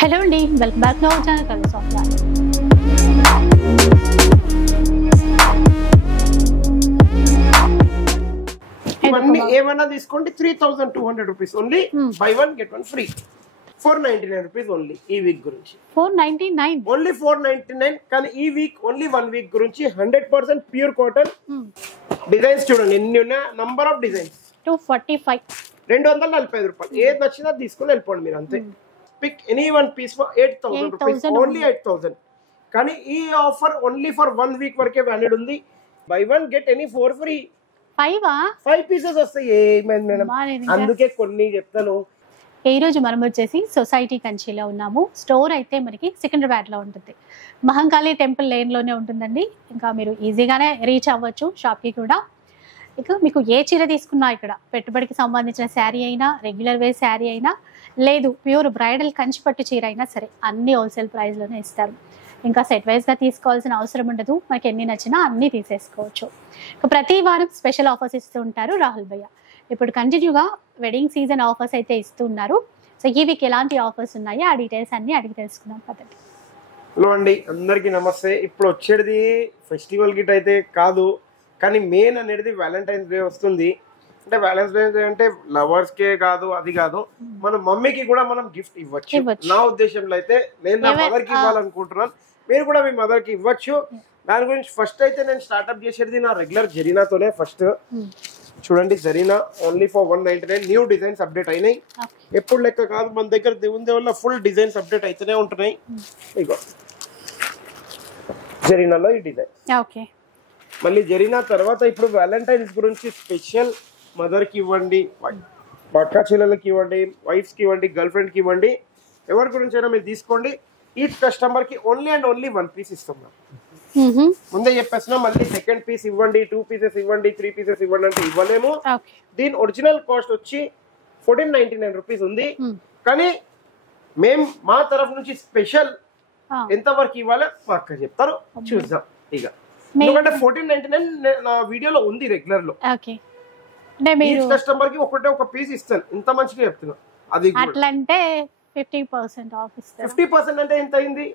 Hello అండి, welcome back to our channel colours of life. ఇవన్నీ ఏమైనా తీసుకోండి 3200 rupees only. By one get one free. 499 rupees only ఈ week గురించి. 499 only 499. కానీ ఈ వీక్ ఓన్లీ 1 వీక్ గురించి 100% ప్యూర్ కాటన్ డిజైన్స్ చూడండి ఎన్ని ఉన్నాయి. నంబర్ ఆఫ్ డిజైన్స్ 245 245 రూపాయలు. ఏది నచ్చినా తీసుకుని వెళ్ళిపోండి మీరు అంతే. Pick any one piece for 8000 rupees only 8000. కానీ ఈ ఆఫర్ ఓన్లీ ఫర్ 1 వీక్ వరకే వ్యాలిడ్ ఉంది. Buy one get any 4 free. 5 pieces వస్తాయి. ఏమైంది మేడం, అందుకే కొన్ని చెప్తాను. ఈ రోజు మనం వచ్చేసి సొసైటీ కంచిలో ఉన్నాము. స్టోర్ అయితే మనకి సికింద్రాబాద్ లో ఉంటుంది. మహంకాళి టెంపుల్ లేన్ లోనే ఉంటుందండి. ఇంకా మీరు ఈజీగానే రీచ్ అవ్వచ్చు షాప్ కి కూడా. ఇక మీకు ఏ చీర తీసుకున్నా ఇక్కడ పెట్టుబడికి సంబంధించిన శారీ అయినా, రెగ్యులర్ వేర్ శారీ అయినా, లేదు ప్యూర్ బ్రైడల్ కంచి పట్టు చీర అయినా సరే అన్ని హోల్సేల్ ప్రైస్ లోనే ఇస్తారు. ఇంకా సెట్ వైజ్ గా తీసుకోవాల్సిన అవసరం ఉండదు. మనకి ఎన్ని నచ్చినా అన్ని తీసేసుకోవచ్చు. ప్రతి వారం స్పెషల్ ఆఫర్స్ ఇస్తూ ఉంటారు రాహుల్ భయ్య. ఇప్పుడు కంటిన్యూగా వెడ్డింగ్ సీజన్ ఆఫర్స్ అయితే ఇస్తున్నారు. సో ఈ వీక్ ఎలాంటి ఆఫర్స్ ఉన్నాయో ఆ డీటెయిల్స్ అన్ని అడిగి తెలుసుకుందాం పదండి. హలో అండి, అందరికీ నమస్తే. ఇప్పుడు వచ్చేది ఫెస్టివల్ గిట్ అయితే కాదు, కానీ మెయిన్ అనేది వ్యాలంటైన్స్ డే వస్తుంది. అంటే వ్యాలంటైన్స్ డే అంటే లవర్స్ కే కాదు, అది కాదు, మన మమ్మీకి కూడా మనం గిఫ్ట్ ఇవ్వచ్చు. నా ఉద్దేశంలో అయితే నేను నా మదర్ కి ఇవ్వాలనుకుంటున్నాను. మీరు కూడా మీ మదర్ కి ఇవ్వచ్చు. దాని గురించి ఫస్ట్ అయితే నేను స్టార్ట్అప్ చేసేది నా రెగ్యులర్ జరీనాతోనే. ఫస్ట్ చూడండి, Zarina only for 199. New designs update అయినాయి. ఎప్పుడు లెక్క కాదు, మన దగ్గర దేవుని వల్ల ఫుల్ డిజైన్స్ అప్డేట్ అయితేనే ఉంటున్నాయి. ఇగో జరీనాలో ఈ డిజైన్. మళ్ళీ జరీనా తర్వాత ఇప్పుడు వ్యాలంటైన్స్ గురించి స్పెషల్ మదర్ కి ఇవ్వండి, పక్క చెల్లెలకి ఇవ్వండి, వైఫ్స్ కి ఇవ్వండి, గర్ల్ ఫ్రెండ్ కి ఇవ్వండి, ఎవరి గురించి అయినా మీరు తీసుకోండి. ఈచ్ కస్టమర్ కి ఓన్లీ అండ్ ఓన్లీ 1 పీస్ ఇస్తున్నాం. ముందే చెప్పేస్తున్నా. మళ్ళీ సెకండ్ పీస్ ఇవ్వండి, 2 పీసెస్ ఇవ్వండి, 3 పీసెస్ ఇవ్వండి అంటే ఇవ్వలేము. దీని ఒరిజినల్ కాస్ట్ వచ్చి 1499 రూపీస్ ఉంది. కానీ మేము మా తరఫు నుంచి స్పెషల్ ఎంత వరకు ఇవ్వాలో మా అక్క చెప్తారు, చూద్దాం. ఇక ఎందుకంటే 1499 నా వీడియోలో ఉంది రెగ్యులర్ లో. కస్టమర్ కి ఒక పీస్ ఇస్తాను. ఇంత మంచిగా చెప్తున్నా. అది అట్లంటే 50% ఆఫ్ ఇస్తారు. 50% అంటే ఎంత అయింది?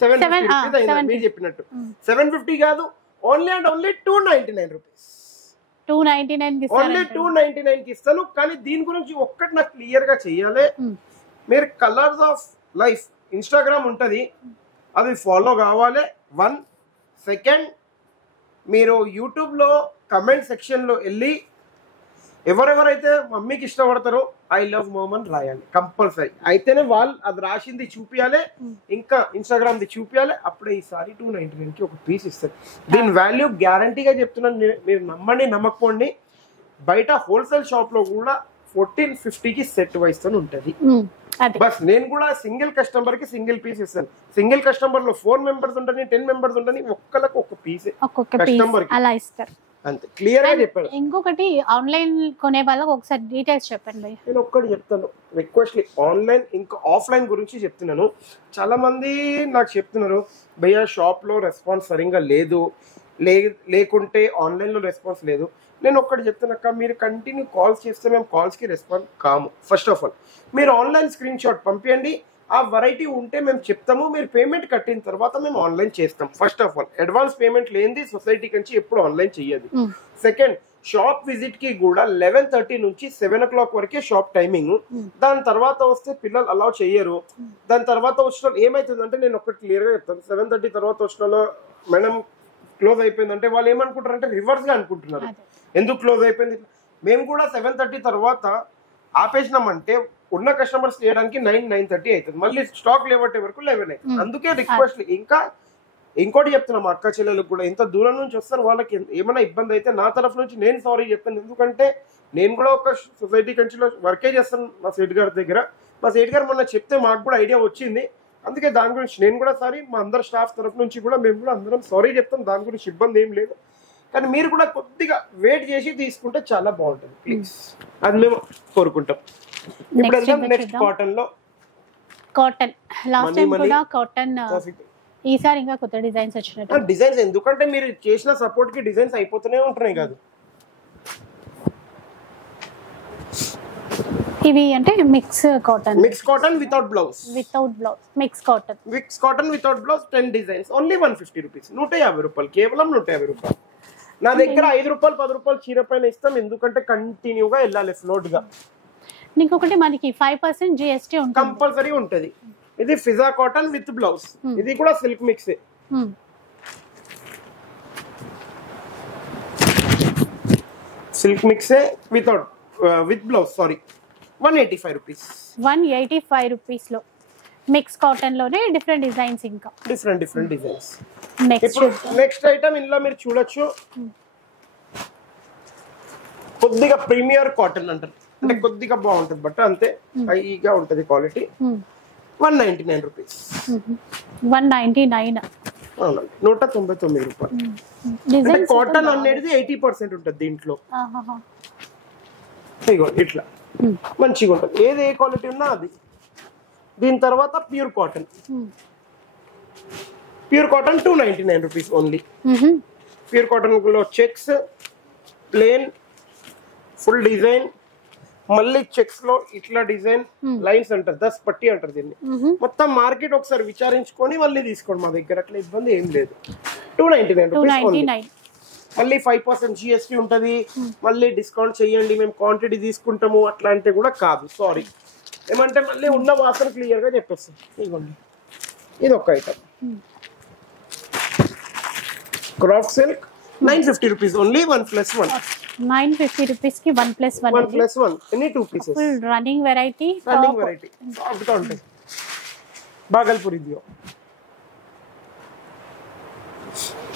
750 మీరు చెప్పినట్టు. 750 కాదు, only and only 299 rupees. 299 only 299 కి ఇస్తాను. కానీ దీని గురించి ఒక్కటి నాకు క్లియర్ గా చెయ్యాలి. మీరు కలర్స్ ఆఫ్ లైఫ్ ఇన్స్టాగ్రామ్ ఉంటది, అది ఫాలో కావాలి. 1 సెకండ్ మీరు యూట్యూబ్ లో కమెంట్ సెక్షన్ లో వెళ్ళి ఎవరెవరైతే మమ్మీకి ఇష్టపడతారో ఐ లవ్ మమ్ అని రాయాలి కంపల్సరీ. అయితేనే వాళ్ళు అది రాసింది చూపియాలి, ఇంకా ఇన్స్టాగ్రామ్ ది చూపియాలి. అప్పుడే ఈసారి 299 కి ఒక పీస్ ఇస్తారు. దీని వాల్యూ గ్యారంటీగా చెప్తున్నాను, మీరు నమ్మండి నమ్మకపోండి. బయట హోల్సేల్ షాప్ లో కూడా 1450 కి సెట్ వైస్ తో ఉంటది. బస్ నేను కూడా సింగిల్ కస్టమర్ కి సింగిల్ పీస్ ఇస్తాను. సింగిల్ కస్టమర్ లో 4 మెంబర్స్ ఉంటాయి, 10 మెంబర్స్ ఉంటాయి, ఒక్కలకు ఒక పీస్ కస్టమర్ అలా ఇస్తారు. అంతే క్లియర్ గా చెప్పాను. ఇంకొకటి ఆన్లైన్ కొనే వాళ్ళకి ఒకసారి డీటెయిల్స్ చెప్పండి. నేను ఒక్కటి చెప్తాను రిక్వెస్ట్, ఆన్లైన్ ఇంకా ఆఫ్లైన్ గురించి చెప్తున్నాను. చాలా మంది నాకు చెప్తున్నారు, భయ్యా షాప్ లో రెస్పాన్స్ సరిగ్గా లేదు, లేకుంటే ఆన్లైన్ లో రెస్పాన్స్ లేదు. నేను ఒక్కటి చెప్తున్నా, మీరు కంటిన్యూ కాల్స్ చేస్తే మేము కాల్స్ కి రెస్పాన్స్ కాము. ఫస్ట్ ఆఫ్ ఆల్ మీరు ఆన్లైన్ స్క్రీన్ షాట్ పంపించండి. ఆ వెరైటీ ఉంటే మేము చెప్తాము. మీరు పేమెంట్ కట్టిన తర్వాత మేము ఆన్లైన్ చేస్తాం. First of all advance payment లేనిది సొసైటీ నుంచి ఎప్పుడు ఆన్లైన్ చెయ్యదు. సెకండ్, షాప్ విజిట్ కి కూడా 11:30 నుంచి 7 o'clock వరకే షాప్ టైమింగ్. దాని తర్వాత వస్తే పిల్లలు అలౌ చెయ్యరు. దాని తర్వాత వచ్చిన ఏమైతుందంటే, నేను ఒకటి క్లియర్ గా చెప్తాను, 7:30 తర్వాత వచ్చిన మేడం క్లోజ్ అయిపోయిందంటే వాళ్ళు ఏమనుకుంటారు అంటే రివర్స్ గా అనుకుంటున్నారు. ఎందుకు క్లోజ్ అయిపోయింది? మేము కూడా 7:30 తర్వాత ఆపేసినామంటే ఉన్న కస్టమర్స్ చేయడానికి 9:30 అవుతుంది. మళ్ళీ స్టాక్ లేవట్టే వరకు 11 అవుతుంది. అందుకే రిక్వెస్ట్. ఇంకా ఇంకోటి చెప్తున్నా, మా అక్క చెల్లెలకు కూడా ఇంత దూరం నుంచి వస్తారు, వాళ్ళకి ఏమైనా ఇబ్బంది అయితే నా తరఫు నుంచి నేను సారీ చెప్తాను. ఎందుకంటే నేను కూడా ఒక సొసైటీ కంచిలో వర్కే చేస్తాను మా సేట్ గారి దగ్గర. మా సేట్ గారు మొన్న చెప్తే మాకు కూడా ఐడియా వచ్చింది. అందుకే దాని గురించి నేను కూడా సారీ, మా అందరు స్టాఫ్ తరఫు నుంచి కూడా మేము కూడా అందరం సారీ చెప్తాం. దాని గురించి ఇబ్బంది ఏం లేదు. కానీ మీరు కూడా కొద్దిగా వెయిట్ చేసి తీసుకుంటే చాలా బాగుంటుంది ప్లీజ్, అది మేము కోరుకుంటాం. ఇప్పుడు నెక్స్ట్ కాటన్ లో కాటన్ లాస్ట్ టైం కూడా కాటన్, ఈసారి ఇంకా కొత్త డిజైన్స్ వచ్చినట్టు. డిజైన్స్ ఎందుకంటే మీరు చేసిన సపోర్ట్ కి డిజైన్స్ అయిపోతూనే ఉంటున్నాయి కాదు. ఇవి అంటే mix cotton without blouse mix cotton without blouse 10 designs only 150 rupees 150 రూపాయలు కేవలం 150 రూపాయలు నా దగ్గర 5 రూపాయలు 10 రూపాయలు చీర పైన ఇస్తాం ఎందుకంటే కంటిన్యూగా వెళ్ళాలి ఫ్లోట్ గా ఇంకొకటి మనకి 5% GST ఉంటుంది కంపల్సరీ ఉంటది ఇది ఫిజా కాటన్ విత్ బ్లౌజ్ ఇది కూడా silk mix silk mix without with blouse sorry 185 rupees 185 rupees లో మిక్స్ కాటన్ లోనే డిఫరెంట్ డిజైన్స్ ఇంకా డిఫరెంట్ డిజైన్స్ నెక్స్ట్ ఐటమ్ ఇందులో మీరు చూడొచ్చు కొద్దిగా ప్రీమియర్ కాటన్ అంటారు అంటే కొద్దిగా బాగుంటుంది బట్ అంతే హైగా ఉంటది క్వాలిటీ 199 రూపీస్ 199 అవునండి 199 రూపాయలు అంటే కాటన్ అనేది 80% ఉంటుంది దీంట్లో ఇట్లా మంచిగా ఉంటుంది ఏది ఏ క్వాలిటీ ఉన్నా అది దీని తర్వాత pure cotton 299 rupees only pure cotton లో చెక్స్ ప్లేన్ ఫుల్ డిజైన్ మళ్ళీ చెక్స్ లో ఇట్లా డిజైన్ లైన్స్ అంటారు 10 పట్టి అంటారు దీన్ని మొత్తం మార్కెట్ ఒకసారి విచారించుకొని మళ్ళీ తీసుకోండి మా దగ్గర అట్లా ఇబ్బంది ఏం లేదు 299 మళ్ళీ 5% GST ఉంటది మళ్ళీ డిస్కౌంట్ చేయండి మేము క్వాంటిటీ తీసుకుంటాము అట్లా అంటే కూడా కాదు సారీ ఏమంటే మళ్ళీ ఉన్న వాసన క్లియర్ గా చెప్పేస్తాం ఇదిగోండి ఇది ఒక item craft silk 950 rupees only 1+1 950 rupees కి 1+1 any 2 pieces full running variety soft గా ఉంటాయి బాగల్పూరి దియో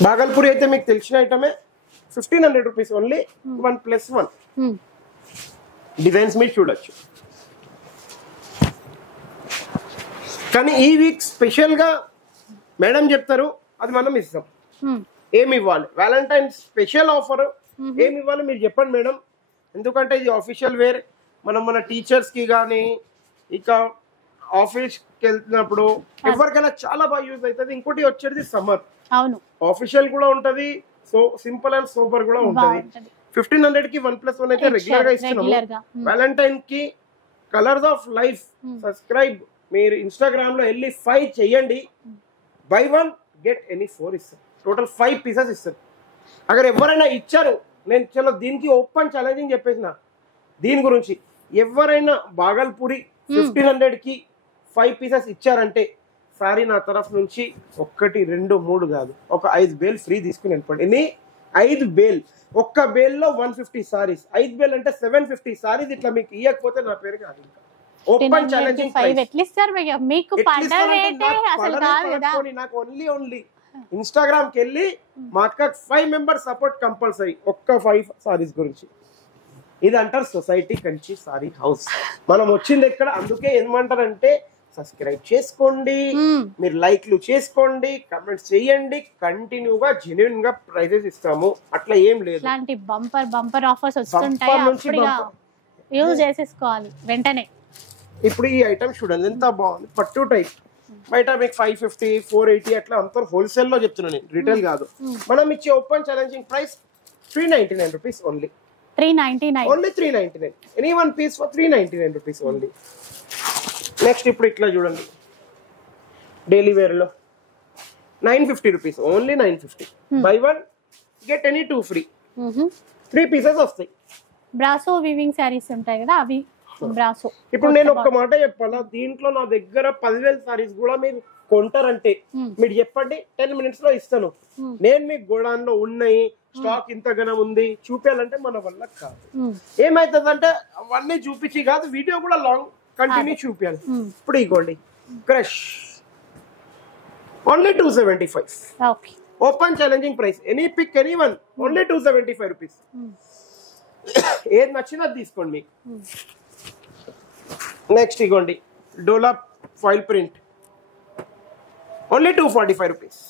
బాగల్పూరి అయితే మీకు తెలిసిన ఐటమే 1500 రూపీస్ ఓన్లీ 1+1 డిజైన్స్ మీరు చూడొచ్చు కానీ ఈ వీక్ స్పెషల్ గా మేడం చెప్తారు అది మనం ఇస్తాం ఏమి ఇవ్వాలి వ్యాలంటైన్ స్పెషల్ ఆఫర్ ఏమి ఇవ్వాలి మీరు చెప్పండి మేడం ఎందుకంటే ఇది ఆఫీషియల్ వేర్ మనం మన టీచర్స్ కి కానీ ఇక ఆఫీస్ కి వెళ్తున్నప్పుడు ఎవరికైనా చాలా బాగా యూజ్ అవుతుంది ఇంకోటి వచ్చేది సమ్మర్ అవును ఆఫీషియల్ కూడా ఉంటది సో సింపుల్ అండ్ సూపర్ కూడా ఉంటది 1500 కి 1+1 అయితే రెగ్యులర్ గా ఇస్తున్నాము వ్యాలంటైన్ కి కలర్స్ ఆఫ్ లైఫ్ సబ్స్క్రైబ్ మీరు ఇన్స్టాగ్రామ్ లో వెళ్ళి 5 చెయ్యండి బై 1 గెట్ ఎనీ 4 ఇస్తారు టోటల్ 5 పీసెస్ ఇస్తారు అगर ఎవరైనా ఇచ్చారు నేను చలో దీనికి ఓపెన్ ఛాలెంజింగ్ చెప్పేసిన దీని గురించి ఎవరైనా బాగల్పూరి 1500 కి 5 పీసెస్ ఇచ్చారంటే సారీ నా తరఫు నుంచి 1 2 3 కాదు ఒక 5 బేల్ ఫ్రీ తీసుకుని వెళ్ళిపోండి ఎన్ని 5 బేల్ ఒక్క బేల్ లో 150 సారీస్ 5 బేల్ అంటే 750 సారీస్ ఇట్లా మీకు ఇవ్వకపోతే నా పేరు కాదు ఇంకా ఓపెన్ ఛాలెంజింగ్ మీకు నాకు ఓన్లీ ఇన్స్టాగ్రామ్ కి వెళ్ళి మా అక్క 5 మెంబర్స్ సపోర్ట్ కంపల్సరీ ఒక్క 5 సారీస్ గురించి ఇది అంటారు సొసైటీ కంచి సారీ హౌస్ మనం వచ్చింది ఎక్కడ అందుకే ఏమంటారంటే సబ్స్క్రైబ్ చేసుకోండి మీరు లైక్లు చేసుకోండి కమెంట్స్ చేయండి కంటిన్యూగా జెన్యూన్ గా ప్రైజెస్ ఇస్తాము అట్లా ఏం లేదు ఇలాంటి బంపర్ ఆఫర్స్ వస్తుంటాయి యూజ్ చేసేసుకోవాలి వెంటనే ఇప్పుడు ఈ ఐటమ్ చూడండి ఎంత బాగుంది పట్టు టైప్ బయట మీకు 550 480 అట్లా అంతా హోల్సేల్ లో చెప్తున్నాను నేను రిటైల్ కాదు మనం ఇచ్చే open challenging price 399 rupees only 399 any one piece for 399 rupees only next ఇప్పుడు ఇట్లా చూడండి డైలీ వేర్ లో 950 rupees only 950 buy 1 get any 2 free 3 pieces వస్తాయి బ్రాసో వీవింగ్ సారీస్ ఉంటాయి కదా అవి బ్రాసో ఇప్పుడు నేను ఒక్క మాట చెప్పాలా దీంట్లో నా దగ్గర 10,000 సారీస్ కూడా మీరు కొంటారంటే మీరు చెప్పండి 10 మినిట్స్ లో ఇస్తాను నేను మీకు గోడాన్ లో ఉన్నాయి స్టాక్ ఇంత గణం ఉంది చూపించాలంటే మన వల్ల కాదు ఏమైతుందంటే అవన్నీ చూపించి కాదు వీడియో కూడా లాంగ్ కంటిన్యూ చూపించాలి ఇప్పుడు ఇగోండి crush only 275 open challenging price any pick any one only 275 rupees ఏది నచ్చినా తీసుకోండి మీకు నెక్స్ట్ ఇగోండి Dola foil print only 245 rupees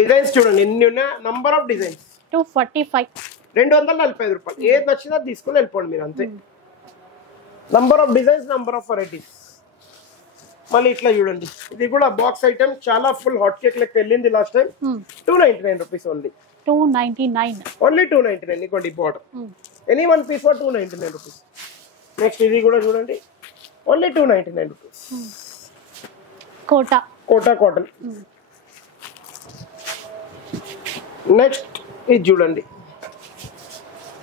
designs చూడండి ఎన్ని ఉన్నాయి నంబర్ ఆఫ్ డిజైన్స్ 245 రూపాయలు ఏది నచ్చినా తీసుకుని వెళ్ళిపోండి మీరు అంతే number of designs number of varieties మళ్ళీ ఇట్లా చూడండి ఇది కూడా బాక్స్ ఐటమ్ చాలా ఫుల్ హాట్ కేక్ లెక్క వెళ్ళింది లాస్ట్ టైం 299 రూపీస్ ఓన్లీ 299 ఇగోండి border any one piece for 299 rupees next ఇది కూడా చూడండి, only 299 rupees. Kota cotton. Next ఇది చూడండి,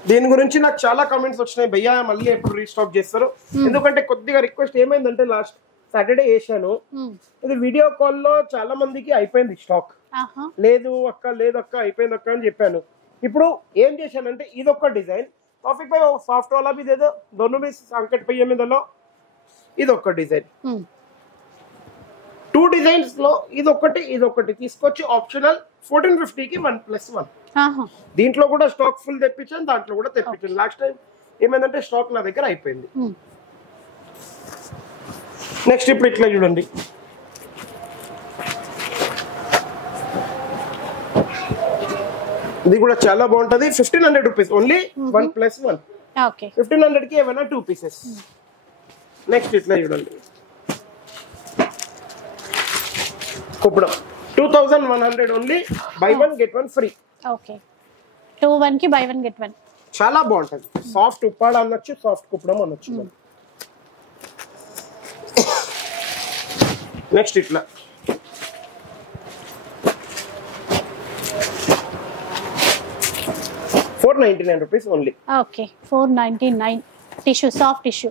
దీని గురించి నాకు చాలా కామెంట్స్ వచ్చినాయి, భయ్యా మళ్ళీ ఎప్పుడు రీస్టాక్ చేస్తారు. ఎందుకంటే కొద్దిగా రిక్వెస్ట్ ఏమైందంటే లాస్ట్ సాటర్డే వేసాను, ఇది వీడియో కాల్లో చాలా మందికి అయిపోయింది స్టాక్. లేదు అక్క అయిపోయింది అక్క అని చెప్పాను. ఇప్పుడు ఏం చేశానంటే ఇది ఒక డిజైన్ टॉपिक पे सॉफ्ट वाला भी दे दो, दोनों में संकट पे में डालो. ఇది ఒక డిజైన్, 2 డిజైన్స్ లో ఇదొకటి తీసుకొచ్చి ఆప్షనల్ 1450 కి 1+1. దీంట్లో కూడా స్టాక్ ఫుల్ తెప్పించాను, దాంట్లో కూడా తెప్పించాను. లాస్ట్ టైం ఏమైందంటే స్టాక్ నా దగ్గర అయిపోయింది. నెక్స్ట్ ఇప్పుడు ఇట్లా చూడండి, ఇది కూడా చాలా బాగుంటది. 1500 రూపీస్ ఓన్లీ 1+1. 1500 కి ఏమైనా 2 పీసెస్. నెక్స్ట్ ఇట్లా చూడండి, Kuppadam 2100 only, buy 1 get 1 free. 2 కి బై 1 గెట్ 1. చాలా బాగుంటది. సాఫ్ట్ ఉప్పాడ అనొచ్చు, సాఫ్ట్ కుప్పడం అనొచ్చు. నెక్స్ట్ ఇట్లా ₹499 ఓన్లీ. 499 tissue, soft tissue.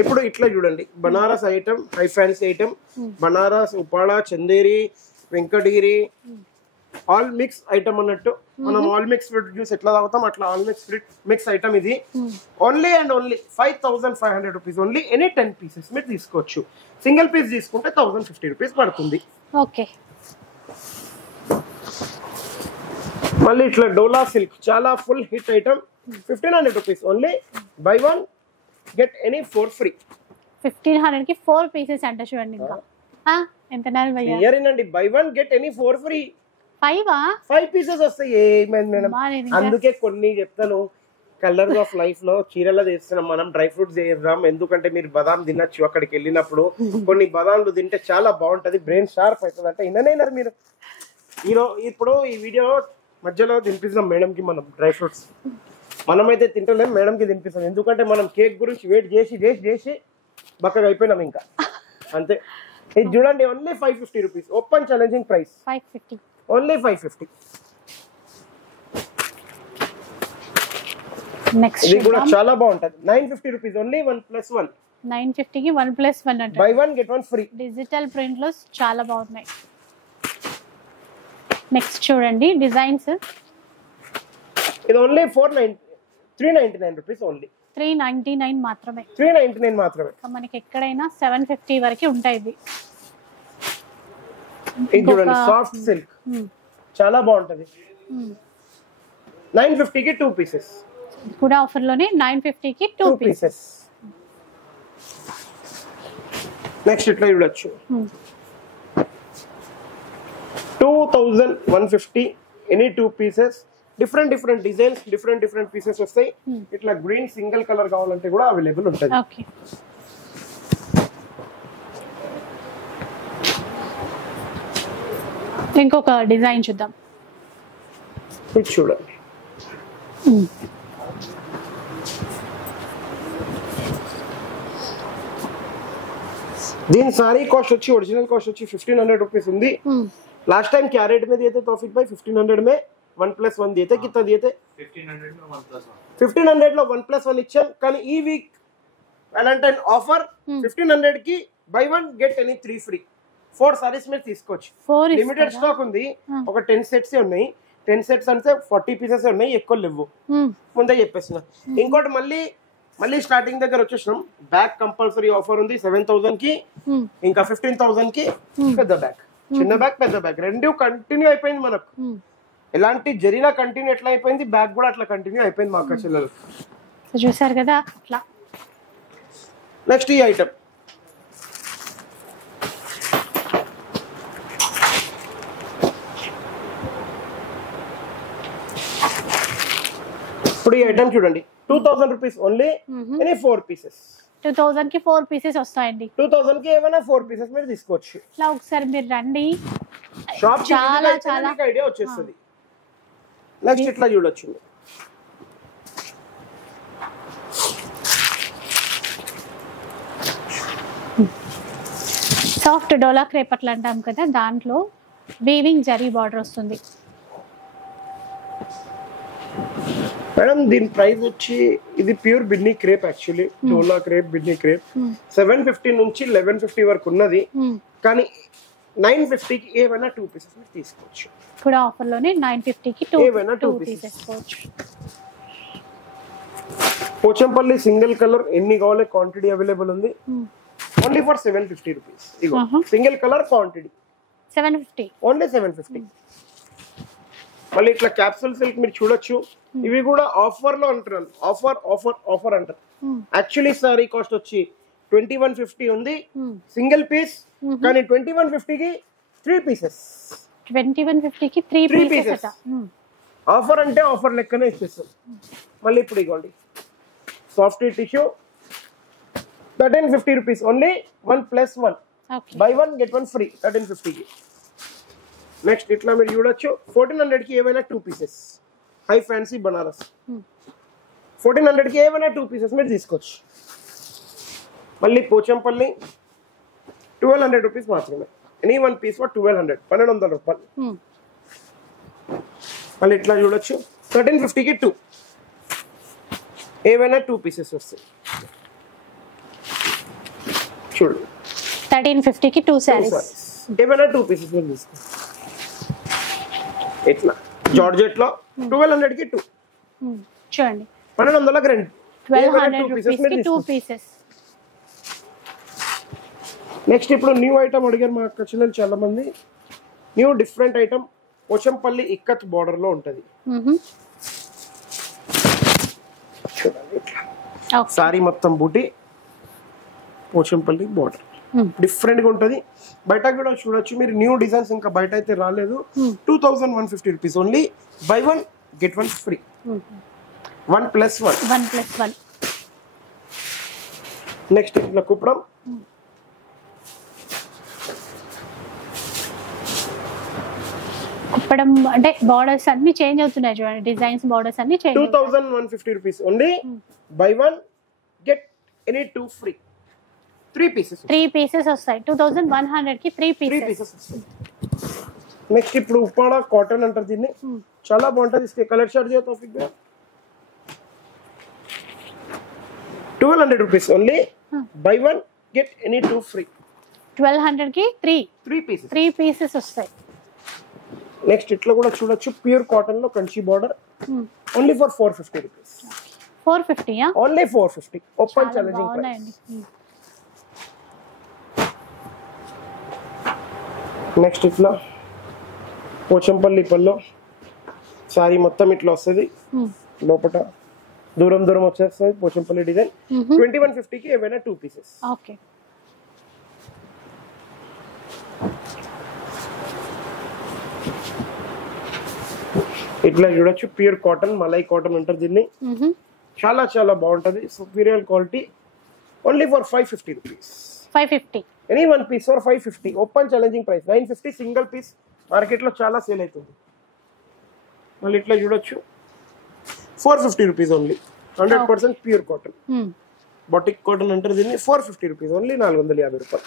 ఇప్పుడు ఇట్లా చూడండి, Banaras item, high fancy item, Banaras, Uppada, Chanderi, Venkatagiri, all mix item అన్నట్టు. మనం ఆల్ మిక్స్ ఫ్రూట్ జ్యూస్ ఎట్లా తాగుతాం అట్లా ఆల్ మిక్స్ ఐటమ్ ఇది. Only and only 5500 rupees only. Any 10 pieces మీరు తీసుకోవచ్చు. సింగిల్ పీస్ తీసుకుంటే 1050 రూపీస్ పడుతుంది. మళ్ళీ ఇట్లా డోలా సిల్క్ చాలా full hit item, 1500 rupees only, buy 1 get any 4 free. 1500 కి 4 పీసెస్ అంటే చూడండి. ఇంకా ఎంత ఇయరేనండి, buy 1 get any 4 free. 5 pieces వస్తాయి. ఏమైంది మేడం, అందుకే కొన్ని చెప్తాను. కలర్ ఆఫ్ లైఫ్ లో చీరలో చేస్తున్నాం మనం, డ్రై ఫ్రూట్స్ చేద్దాం. ఎందుకంటే మీరు బదాం తినచ్చు అక్కడికి వెళ్ళినప్పుడు. కొన్ని బదాంలు తింటే చాలా బాగుంటది, బ్రెయిన్ షార్ప్ అవుతుంది. అంటే వినలేనారు మీరు. ఇప్పుడు ఈ వీడియో మధ్యలో తినిపిస్తాం మేడం కి మనం డ్రై ఫ్రూట్స్. మనమైతే తింటలేం, మేడం కి తినిపిస్తాం. ఎందుకంటే మనం కేక్ గురించి వెయిట్ చేసి బక్కగా అయిపోయినాం ఇంకా అంతే. ఇది చూడండి, only 550 rupees. Open challenging price 550 only 550. Next ఇది కూడా చాలా బాగుంటది. 950 రూపీస్ ఓన్లీ, 1+1. 950 కి 1+1 అంటే by 1 get 1 free. Digital print లో చాలా బాగున్నాయి. నెక్స్ట్ చూడండి డిజైన్స్. ఇది ఓన్లీ 399 రూపీస్ ఓన్లీ. 399 మాత్రమే. 399 మాత్రమే. మనకి ఎక్కడైనా 750 వరకు ఉంటాయి. ఇది చూడండి, సాఫ్ట్ సిల్క్ చాలా బాగుంటది. 950 కి 2 పీసెస్. కూడా ఆఫర్ లోనే 950 కి 2 పీసెస్. నెక్స్ట్ ఇట్లా చూడొచ్చు, 2150 any 2 pieces. Different designs, different pieces వస్తాయి. ఇట్లా గ్రీన్ సింగిల్ కలర్ కావాలంటే కూడా అవైలబుల్ ఉంటుంది. ఇంకొక డిజైన్ చూద్దాం. ఇది చూడండి, దీని సారీ కాస్ట్ వచ్చి ఒరిజినల్ కాస్ట్ వచ్చి 1500 రూపీస్ ఉంది. लास्ट टाइम क्या रेट में दिए थे तौफीक भाई? 1500 में 1+1 दिए थे. कितना दिए थे? 1500 में 1+1. 1500 లో 1+1 ఇచ్చాం. కానీ ఈ వీక్ వాలంటైన్ ఆఫర్ 1500 కి by 1 get any 3 free. 4 saris మీరు తీసుకోవచ్చు. లిమిటెడ్ స్టాక్ ఉంది. ఒక 10 సెట్స్ ఉన్నాయి. 10 సెట్స్ అంటే 40 పీసెస్ ఉన్నాయి, ఎక్కువ లేవు. ముందే చెప్పేస్తున్నా. ఇంకోటి మళ్ళీ స్టార్టింగ్ దగ్గర వచ్చేసినాం. బ్యాగ్ కంపల్సరీ ఆఫర్ ఉంది 7000 కి, ఇంకా 15000 కి పెద్ద బ్యాగ్. చిన్న బ్యాగ్ పెద్ద బ్యాగ్ రెండు కంటిన్యూ అయిపోయింది మనకు. ఎలాంటి జరినా కంటిన్యూ ఎట్లా అయిపోయింది, బ్యాగ్ కూడా అట్లా కంటిన్యూ అయిపోయింది మా అక్క చెల్లెలు. చూసారు కదా అట్లా. నెక్స్ట్ ఈ ఐటమ్ ఇప్పుడు ఈ ఐటమ్ చూడండి, 2000 రూపీస్ ఓన్లీ. Any 4 pieces. 2000 కి 4 పీసెస్ వస్తాయండి. 2000 కి ఏమైనా 4 పీసెస్ మీరు తీసుకోవచ్చు. ఇట్లా ఒకసారి మీరు రండి, షాప్ చాలా ఐడియా వచ్చేస్తుంది. నెక్స్ట్ ఇట్లా చూడొచ్చు, సాఫ్ట్ డోలా క్రేప్ అట్లా అంటాం కదా, దాంట్లో వీవింగ్ జరీ బార్డర్ వస్తుంది. మేడం దీని ప్రైస్ వచ్చి ఇది ప్యూర్ బిన్నీ క్రేప్, యాక్చువల్లీ డోలా క్రేప్, బిన్నీ క్రేప్ 750 నుంచి 1150 వరకు ఉన్నది. కానీ 950కి ఏమైనా 2 పీసెస్ తీసుకోవచ్చు. ఇప్పుడు ఆఫర్ లోనే 950కి ఏమైనా 2 పీసెస్ తీసుకోవచ్చు. పోచంపల్లి సింగిల్ కలర్ ఎన్ని కావాలి క్వాంటిటీ అవైలబుల్ ఉంది. Only for 750 rupees. Ego single colour quantity 750, only 750. మళ్ళీ ఇట్లా క్యాప్సూల్ సిల్క్ మీరు చూడొచ్చు. ఇవి కూడా ఆఫర్ లో అంటున్నాను, ఆఫర్ ఆఫర్ ఆఫర్ అంటారు. యాక్చువల్లీ సారీ కాస్ట్ వచ్చి 2150 ఉంది సింగిల్ పీస్, కానీ 2150కి 3 పీసెస్. 2150కి 3 పీసెస్ ఆఫర్ అంటే ఆఫర్ లెక్కనే ఇచ్చేస్తాం. మళ్ళీ ఇప్పుడు ఇగోండి soft tissue 1350 rupees only, 1+1 buy 1 get 1 free 1350కి. నెక్స్ట్ ఇట్లా మీరు చూడొచ్చు 1400కి ఏమైనా 2 పీసెస్ హై ఫ్యాన్సీ బనారస్. 1400కి ఏమైనా 2 పీసెస్ మీరు తీసుకోవచ్చు. మళ్ళీ పోచంపల్లి 1200 రూపీస్ మాత్రమే. ఎనీ 1 పీస్ ఫర్ 1200, 1200 రూపాయలు. మళ్ళీ ఇట్లా చూడొచ్చు 1350కి 2 ఏమైనా 2 పీసెస్ వస్తాయి. చూడు 1350కి 2 సారీస్ ఏమైనా 2 పీసెస్ మీరు తీసుకోవచ్చు. ఇట్లా జార్జెట్ లో 1200కి 2 చూడండి, 1200కి 2 1200 రూపీస్కి 2 పీసెస్. నెక్స్ట్ ఇప్పుడు న్యూ ఐటమ్ అడిగారు మా కస్టమర్లు చాలా మంది. New different item Pochampally ikat border లో ఉంటది. చూడండి ఇట్లా సారీ మొత్తం బూటీ పోచంపల్లి బార్డర్ డిఫరెంట్ గా ఉంటది. బయట కూడా చూడొచ్చు మీరు, న్యూ డిజైన్స్ ఇంకా బయట అయితే రాలేదు. 2150 rupees only, buy 1 get 1 free, 1+1. Next ఇట్లా కుప్పడం కుప్పడం అంటే బార్డర్స్ అన్ని చేంజ్ అవుతున్నాయి చూడండి, డిజైన్స్ బార్డర్స్ అన్ని change. 2150 rupees only, buy 1 get any 2 free. 3 pieces వస్తాయి. 2100కి 3 పీసెస్ వస్తాయి. నెక్స్ట్ ఇప్పుడు ఉప్పాడ కాటన్ అంటారు దీన్ని, చాలా బాగుంటది. इसके कलर चार्ट दिया तौफीक भाई 1200 rupees only, buy 1 get any 2 free. 1200కి 3 పీసెస్ వస్తాయి. నెక్స్ట్ ఇట్లా కూడా చూడొచ్చు ప్యూర్ కాటన్ లో Kanchi border, only for 450 rupees. 450 only 450 open challenging price. Next ఇట్లా పోచంపల్లి పల్లో సారీ మొత్తం ఇట్లా వస్తుంది, లోపల దూరం దూరం వచ్చేస్తుంది పోచంపల్లి డిజైన్. 2150కి ఏమైనా 2 పీసెస్. ఓకే, ఇట్లా చూడొచ్చు ప్యూర్ కాటన్, మలై కాటన్ అంటారు దీన్ని. చాలా చాలా బాగుంటది, superior quality, only for 550 rupees. 550 any 1 piece for 550 open challenging price. 950 single piece market లో చాలా సేల్ అవుతుంది. మళ్ళీ ఇట్లా చూడొచ్చు 450 rupees only, 100% pure cotton, batik cotton అంటారు దీన్ని. 450 రూపీస్ ఓన్లీ, 450 రూపాయలు.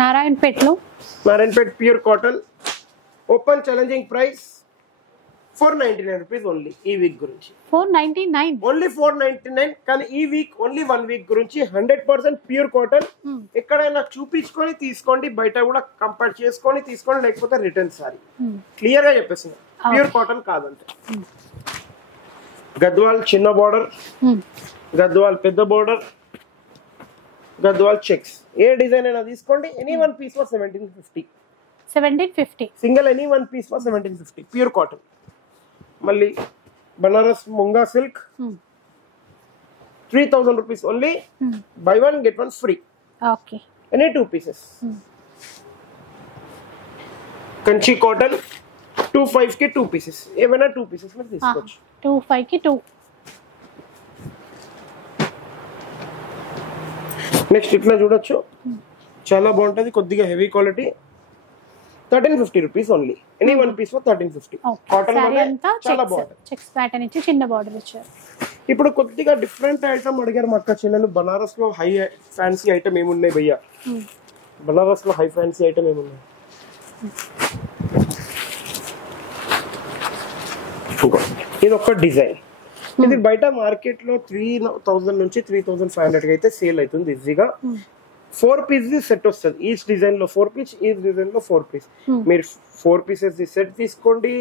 Narayanpet pure cotton open challenging price 499 rupees only. ఈ వీక్ గురించి 499 ఓన్లీ 499. కానీ ఈ వీక్ ఓన్లీ 1 వీక్ గురించి 100% ప్యూర్ కాటన్. ఎక్కడైనా చూపించుకొని తీసుకోండి, బయట కూడా కంపేర్ చేసుకొని తీసుకోండి, లేకపోతే రిటర్న్ సారీ. క్లియర్ గా చెప్పేస్తున్నా, ప్యూర్ కాటన్ కాదంటే. గద్వాల్ చిన్న బార్డర్, గద్వాల్ పెద్ద బార్డర్, గద్వాల్ చెక్స్, ఏ డిజైన్ అయినా తీసుకోండి. Any 1 piece for 1750. Single any 1 piece for 1750 pure cotton. మళ్ళీ బనారస్ ముంగా silk 3000 rupees only, buy 1 get 1 free. Okay, any 2 pieces. Kanchi cotton 25కి 2 పీసెస్, ఏమైనా 2 పీసెస్ మీరు తీసుకోవచ్చు. 25కి 2. నెక్స్ట్ ఇట్లా చూడొచ్చు, చాలా బాగుంటది, కొద్దిగా heavy quality. 1350 rupees only, any 1 piece for 1350. Cotton చాలా బాగుంటుంది. చెక్స్ ప్యాటర్న్ ఇచ్చి చిన్న బార్డర్ ఇచ్చారు. ఇప్పుడు కొద్దిగా డిఫరెంట్ ఐటమ్ అడిగారు మా అక్క చెల్లెలు. బనారస్ లో హై ఫ్యాన్సీ ఐటమ్ ఏమున్నాయి భయ్యా? బనారస్ లో హై ఫ్యాన్సీ ఐటమ్ ఏమున్నాయి? ఇది ఒక డిజైన్. ఇది బయట మార్కెట్ లో 3000 నుంచి 3500 అయితే సేల్ అవుతుంది ఈజీగా. 4 పీసెస్ సెట్ వస్తుంది. ఈచ్ డిజైన్ లో 4 పీస్, ఈ డిజైన్ లో 4 పీస్. మీరు 4 పీసెస్ సెట్ తీసుకోండి,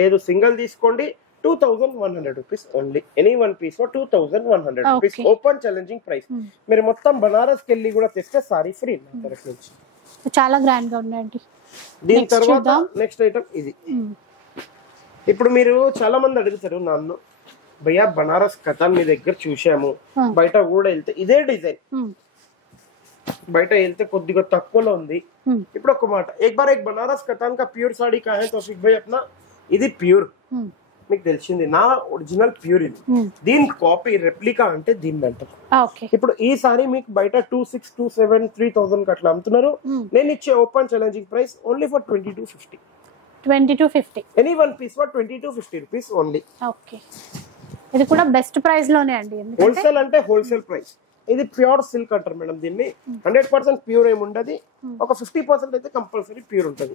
లేదు సింగిల్ తీసుకోండి. 2100 rupees only. Any one piece for 2100 rupees. Open challenging price. మీరు మొత్తం బనారస్ కెళ్ళి కూడా తెస్తే సారీ ఫ్రీ తరఫు నుంచి. చాలా గ్రాండ్ గా ఉందండి. దీని తర్వాత నెక్స్ట్ ఐటమ్ ఇది. ఇప్పుడు మీరు చాలా మంది అడుగుతారు నన్ను, భయ్యా బనారస్ కథన్ మీ దగ్గర చూసాము, బయట కూడా వెళ్తే ఇదే డిజైన్ బయట వెళ్తే కొద్దిగా తక్కువలో ఉంది. ఇప్పుడు ఒక మాట, एक बार एक बनारस कतान का प्योर साड़ी का है तौफीक भाई अपना. ఇది ప్యూర్ మీకు తెలిసింది, నా ఒరిజినల్ ప్యూర్. ఇది దీని కాపీ రెప్లికా అంటే దీన్ని అంటారు. ఇప్పుడు ఈ సారీ మీకు బయట 2600, 2700, 3000 అట్లా అమ్ముతున్నారు. నేను ఇచ్చే open challenging price only for 2250. 2250. Any one piece for 2250 rupees only. Okay, ఇది కూడా బెస్ట్ ప్రైస్ లోనే అండి. హోల్సేల్ అంటే హోల్సేల్ ప్రైస్. ఇది ప్యూర్ సిల్క్ అంటారు మేడం దీన్ని. 100% ప్యూర్ ఏమి ఉండదు, ఒక 50% అయితే కంపల్సరీ ప్యూర్ ఉంటుంది.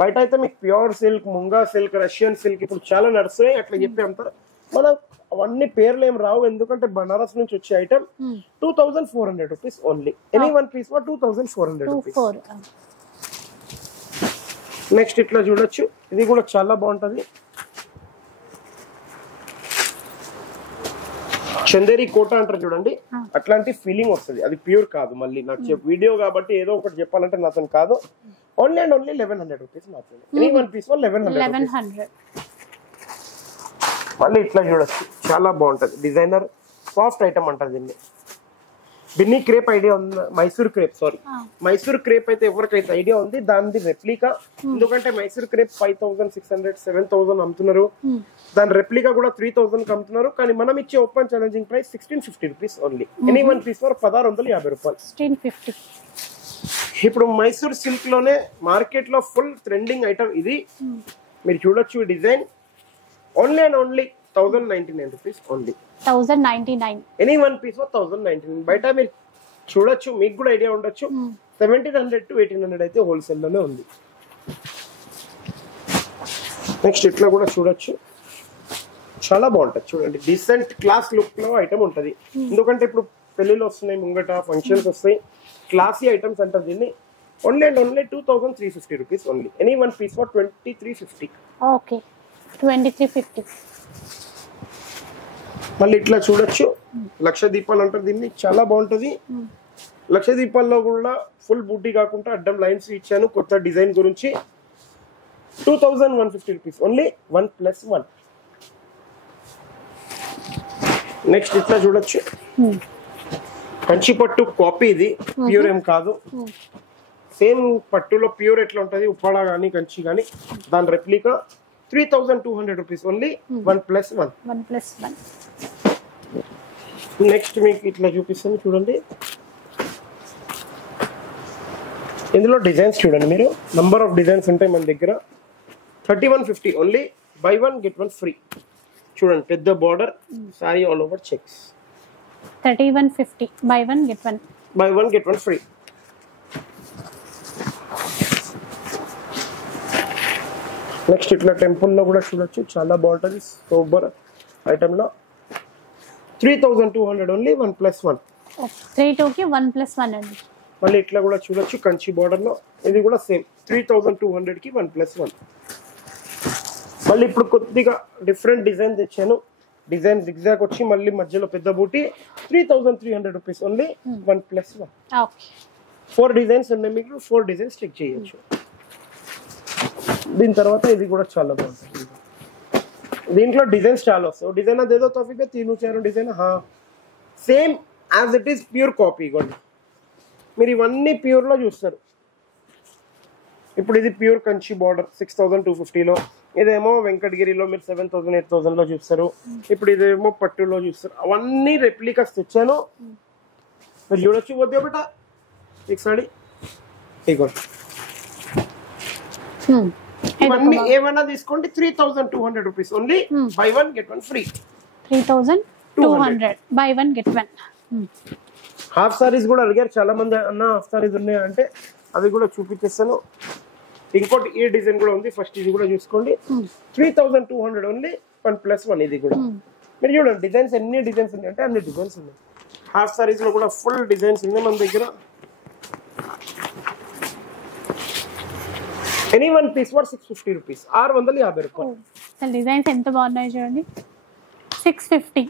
బయట అయితే మీకు pure silk, munga silk, Russian silk ఇప్పుడు చాలా నడుస్తున్నాయి అట్లా చెప్పి అంటారు. మన అవన్నీ పేర్లు ఏం రావు, ఎందుకంటే బనారస్ నుంచి వచ్చే item 2400 rupees only. Any one piece for 2400 rupees. Next ఇట్లా చూడొచ్చు, ఇది కూడా చాలా బాగుంటది. చందేరి కోట అంటారు చూడండి, అట్లాంటి ఫీలింగ్ వస్తుంది. అది ప్యూర్ కాదు. మళ్ళీ నాకు వీడియో కాబట్టి ఏదో ఒకటి చెప్పాలంటే నాతో కాదు. ఓన్లీ అండ్ ఓన్లీ 1100 రూపీస్ మాత్రమే. Any one piece 1100. మళ్ళీ ఇట్లా చూడొచ్చు, చాలా బాగుంటది. డిజైనర్ సాఫ్ట్ ఐటమ్ అంటారు దీన్ని. బిన్నీ క్రేప్ ఐడియా ఉంది, Mysore crepe, sorry Mysore crepe అయితే ఎవరికైతే ఐడియా ఉంది దాని రెప్లికా. ఎందుకంటే మైసూర్ క్రేప్ 5600, 7000 అమ్ముతున్నారు. దాని రెప్లికా కూడా 3000 అమ్ముతున్నారు. కానీ మనం ఇచ్చే open challenging price 1650 rupees only. Any one piece for 1650 రూపాయలు. 1650. ఇప్పుడు మైసూర్ సిల్క్ లోనే మార్కెట్ లో ఫుల్ ట్రెండింగ్ ఐటమ్ ఇది. మీరు చూడొచ్చు ఈ design. Only and only 1099 rupees only. 1099. Any one piece 1099. బయట మీరు చూడొచ్చు, మీకు కూడా ఐడియా ఉండొచ్చు, 1700 to 1800 అయితే హోల్సేల్ లోనే ఉంది. నెక్స్ట్ ఇట్లా కూడా చూడొచ్చు, చాలా బాగుంటది. చూడండి, డీసెంట్ క్లాస్ లుక్ లో ఐటమ్ ఉంటది. ఎందుకంటే ఇప్పుడు పెళ్లిళ్ళు వస్తున్నాయి, ముంగట ఫంక్షన్స్ వస్తాయి, క్లాసీ ఐటమ్స్ అంటారు దీన్ని. Only and only 2350 rupees only. Any one piece for 2350. Okay, 2350. మళ్ళీ ఇట్లా చూడొచ్చు, లక్ష దీపాలు అంటారు దీన్ని, చాలా బాగుంటది. లక్ష దీపాల్లో కూడా ఫుల్ బూటీ కాకుండా అడ్డం లైన్స్ ఇచ్చాను కొత్త డిజైన్ గురించి. 2150 రూపీస్ ఓన్లీ. 1+1. నెక్స్ట్ ఇట్లా చూడొచ్చు, కంచి పట్టు కాపీ. ఇది ప్యూర్ ఏం కాదు, సేమ్ పట్టులో ప్యూర్ ఎట్లా ఉంటది ఉప్పాడ గానీ కంచి గానీ దాని రెప్లికా. 3200 rupees only. 1+1. 1+1. నెక్స్ట్ మీకు ఇట్లా చూపిస్తాను చూడండి. ఇందులో డిజైన్స్ చూడండి మీరు, నంబర్ ఆఫ్ డిజైన్స్ ఉంటాయి మన దగ్గర. 3150 ఓన్లీ. Buy 1 get 1 free. చూడండి, పెద్ద border sorry all over checks. 3150. By 1 get 1. By 1 get 1 free. Next ఇట్లా టెంపుల్ లో కూడా చూడొచ్చు, చాలా బాగుంటది. సూపర్ ఐటమ్ లో 3200 ఓన్లీ. 1+1. 32కి 1+1 అండి. మళ్ళీ ఇట్లా కూడా చూడొచ్చు, కంచి బార్డర్ లో. ఇది కూడా సేమ్ 3200కి 1+1. మళ్ళీ ఇప్పుడు కొద్దిగా డిఫరెంట్ డిజైన్ తెచ్చాను. డిజైన్ జిగ్జాగ్ వచ్చి మళ్ళీ మధ్యలో పెద్ద బూటీ. 3300 రూపీస్ ఓన్లీ. 1+1. 4 డిజైన్స్ ఉన్నాయి మీకు, 4 డిజైన్స్ చెక్ చేయొచ్చు. దీని తర్వాత ఇది కూడా చాలా బాగుంటుంది. దీంట్లో డిజైన్స్ చాలా వస్తాయి. డిజైన్ అదేదో Taufiq 3-4 design same as it is pure copy. ఇవ్వండి, మీరు ఇవన్నీ ప్యూర్ లో చూస్తారు. ఇప్పుడు ఇది ప్యూర్ కంచి బార్డర్ 6250లో. ఇదేమో వెంకటగిరిలో మీరు 7000, 8000 లో చూస్తారు. ఇప్పుడు ఇదేమో పట్టులో చూస్తారు. అవన్నీ రెప్లికాస్ తెచ్చాను, మీరు చూడొచ్చు. వద్దు బేటా एक साड़ी ఇగోండి. ఇవన్నీ ఏమైనా తీసుకోండి. 3200 rupees only. Buy 1 get 1 free. 3200 200 by 1 get 1. Half saris కూడా అడిగారు చాలా మంది, అన్న హాఫ్ సారీస్ ఉన్నాయా అంటే అవి కూడా చూపించేస్తాను. ఇంకోటి ఈ డిజైన్ కూడా ఉంది, ఫస్ట్ ఇది కూడా చూసుకోండి. 3200 ఓన్లీ 1+1. ఇది కూడా మీరు చూడండి డిజైన్స్, ఎన్ని డిజైన్స్ ఉన్నాయి అంటే అన్ని డిజైన్స్ ఉన్నాయి. హాఫ్ సారీస్ లో కూడా ఫుల్ డిజైన్స్ ఉన్నాయి మన దగ్గర. Any one piece for 650 rupees, 650 రూపాయలు. అసలు డిజైన్స్ ఎంత బాగున్నాయి చూడండి. 650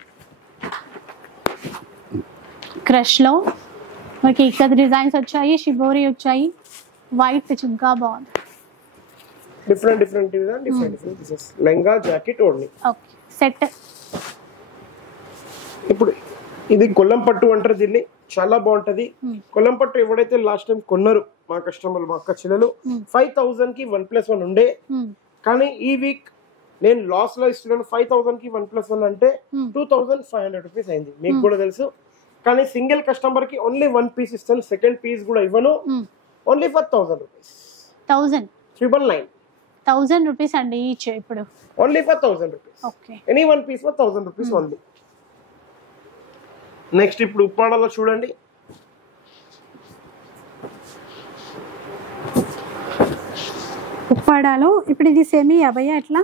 క్రష్ లో మనకి ఇక్కడ డిజైన్స్ వచ్చాయి, షిబోరి వచ్చాయి, వైట్ ఇంకా బాగుంది. Different different pieces, lehenga jacket only. Okay set. ఇప్పుడు ఇది కొల్లం పట్టు అంటారు దీన్ని, చాలా బాగుంటది. కొల్లం పట్టు ఎవరైతే లాస్ట్ టైం కొన్నారు మా కస్టమర్లు, మా అక్క చెల్లెలు, 5000 కి 1+1 ఉండే. కానీ ఈ వీక్ నేను లాస్ లో ఇస్తున్నాను. 5000 కి 1+1 అంటే 2500 రూపీస్ అయింది, మీకు కూడా తెలుసు. కానీ సింగిల్ కస్టమర్ కి ఓన్లీ 1 పీస్ ఇస్తాను, సెకండ్ పీస్ కూడా ఇవ్వను. Only for 1000 rupees. 1000 రూపీస్ అండి ఈచ్. ఇప్పుడు only for 1000 rupees. Okay, any 1 piece for 1000 rupees only. Next ఇప్పుడు ఉప్పాడలో చూడండి. ఉప్పాడాలో ఇప్పుడు ఇది సెమీ అభయ ఎట్లా?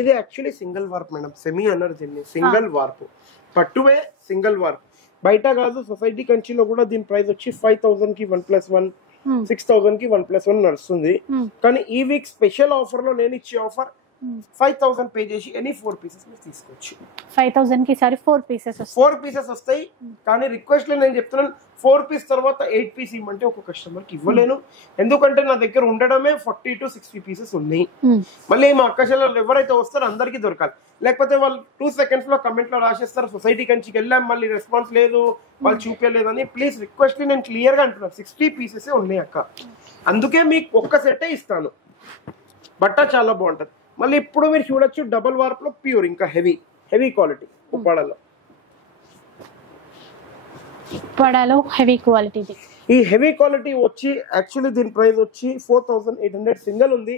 ఇది actually single warp madam, semi అన్నారు దీన్ని. సింగిల్ వార్ప్ పట్టువే, సింగిల్ వార్ప్. బయట కాదు, సొసైటీ కంచిలో కూడా దీని ప్రైస్ వచ్చి 5000 కి 1+1, 6000 కి 1+1 నడుస్తుంది. కానీ ఈ వీక్ స్పెషల్ ఆఫర్ లో నేను ఇచ్చే ఆఫర్ 5000 పే చేసి ఎనీ 4 పీసెస్ తీసుకోవచ్చు. 5000 కి సారీ 4 పీసెస్ వస్తాయి. 4 పీసెస్ వస్తాయి. కానీ రిక్వెస్ట్ లో నేను చెప్తున్నాను, 4 పీస్ తర్వాత 8 పీస్ ఇవ్వమంటే ఒక కస్టమర్ కి ఇవ్వలేను. ఎందుకంటే నా దగ్గర ఉండడమే 40 to 60 పీసెస్ ఉన్నాయి. మళ్ళీ మా అక్క చెల్లెలు ఎవరైతే వస్తారో అందరికీ దొరకాలి. లేకపోతే వాళ్ళు 2 seconds లో కమెంట్ లో రాసేస్తారు, సొసైటీ కంచికి వెళ్ళాం మళ్ళీ రెస్పాన్స్ లేదు, వాళ్ళు చూపించలేదు అని. ప్లీజ్ రిక్వెస్ట్ నేను క్లియర్ గా అంటున్నాను, 60 పీసెస్ ఉన్నాయి అక్క, అందుకే మీకు ఒక్క సెట్టే ఇస్తాను. బట్ట చాలా బాగుంటది. మళ్ళీ ఇప్పుడు మీరు చూడొచ్చు డబుల్ వార్ప్ లో ప్యూర్, ఇంకా హెవీ క్వాలిటీ ఉప్పాడలో. ఉప్పాడలో హెవీ క్వాలిటీ. ఈ హెవీ క్వాలిటీ వచ్చి యాక్చువల్లీ దీని ప్రైస్ వచ్చి 4800 సింగిల్ ఉంది.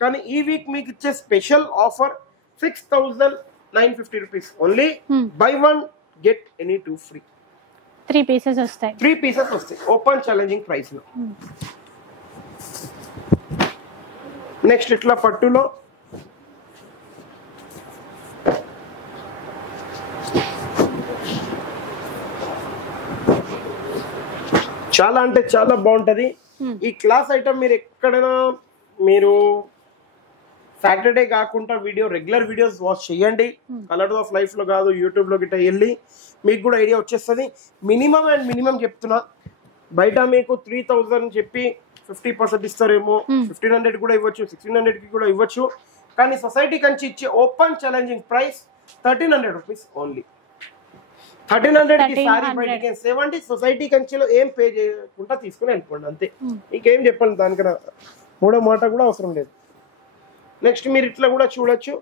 కానీ ఈ వీక్ మీకు ఇచ్చే special offer 6950 rupees only. Buy 1 get any 2 free. 3 pieces వస్తాయి. 3 పీసెస్ వస్తాయి ఓపెన్ ఛాలెంజింగ్ ప్రైస్ లో. నెక్స్ట్ ఇట్లా పట్టులో చాలా అంటే చాలా బాగుంటది. ఈ క్లాస్ ఐటమ్ మీరు ఎక్కడైనా, మీరు సాటర్డే కాకుండా రెగ్యులర్ వీడియోస్ వాచ్ చేయండి. కలర్స్ ఆఫ్ లైఫ్ లో కాదు, యూట్యూబ్ లో గిట్ట వెళ్ళి మీకు కూడా ఐడియా వచ్చేస్తుంది. మినిమం చెప్తున్నా, బయట మీకు 3000 చెప్పి 50% ఇస్తారేమో, 1500 కూడా ఇవ్వచ్చు, 1600 కి కూడా ఇవ్వచ్చు. కానీ సొసైటీ కంచి ఇచ్చే open challenging price 1300 rupees only. 1300 కి సారీ బయటికి 70 సొసైటీ కంచిలో ఏం పే చేయకుండా తీసుకుని వెళ్ళిపోండి అంతే. ఇంకేం చెప్పండి, దానికన్నా మూడో మాట కూడా అవసరం లేదు. నెక్స్ట్ మీరు ఇట్లా కూడా చూడొచ్చు.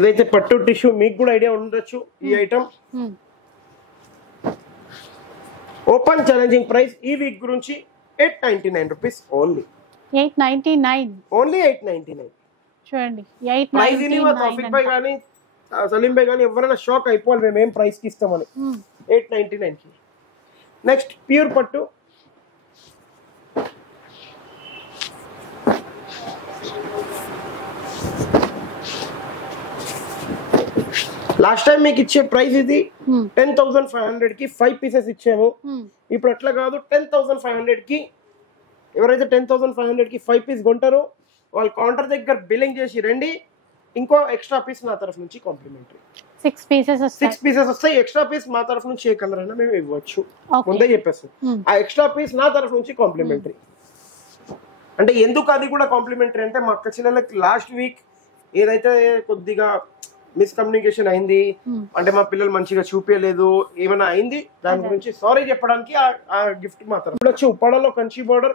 ఇదైతే పట్టు టిష్యూ, మీకు కూడా ఐడియా ఉండొచ్చు ఈ ఐటమ్. ఓపెన్ ఛాలెంజింగ్ ప్రైస్ ఈ వీక్ గురించి 899 రూపీస్ ఓన్లీ. 899 ఓన్లీ 899 చూడండి. ప్రైస్ టాఫిక్ బై కానీ సలీం బై కానీ ఎవరైనా షాక్ అయిపోవాలి మేము ఏం ప్రైస్ కి ఇస్తామని. 899 కి. నెక్స్ట్ ప్యూర్ పట్టు. లాస్ట్ టైం మీకు ఇచ్చే ప్రైస్ ఇది 10,500 కి 5 పీసెస్ ఇచ్చాము. ఇప్పుడు అట్లా కాదు, 10,500 కి ఎవరైతే 10,500 కి 5 పీస్ కొంటారో వాళ్ళు కౌంటర్ దగ్గర బిల్లింగ్ చేసి రండి, ఇంకో ఎక్స్ట్రా పీస్ నా తరఫు నుంచి కాంప్లిమెంటరీ. 6 పీసెస్ వస్తాయి. ఎక్స్ట్రా పీస్ మా తరఫు నుంచి ఏ కలర్ అయినా మేము ఇవ్వచ్చు, ముందే చెప్పేస్తాం. ఆ ఎక్స్ట్రా పీస్ నా తరఫు నుంచి కాంప్లిమెంటరీ. అంటే ఎందుకు అది కూడా కాంప్లిమెంటరీ అంటే, మా అక్క చెల్లెలకి లాస్ట్ వీక్ ఏదైతే కొద్దిగా మిస్కమ్యూనికేషన్ అయింది, అంటే మా పిల్లలు మంచిగా చూపించలేదు, ఏమైనా అయింది, దాని గురించి సారీ చెప్పడానికి ఆ గిఫ్ట్ మాత్రం. ఇప్పుడు వచ్చి ఉప్పాడలో కంచి బార్డర్.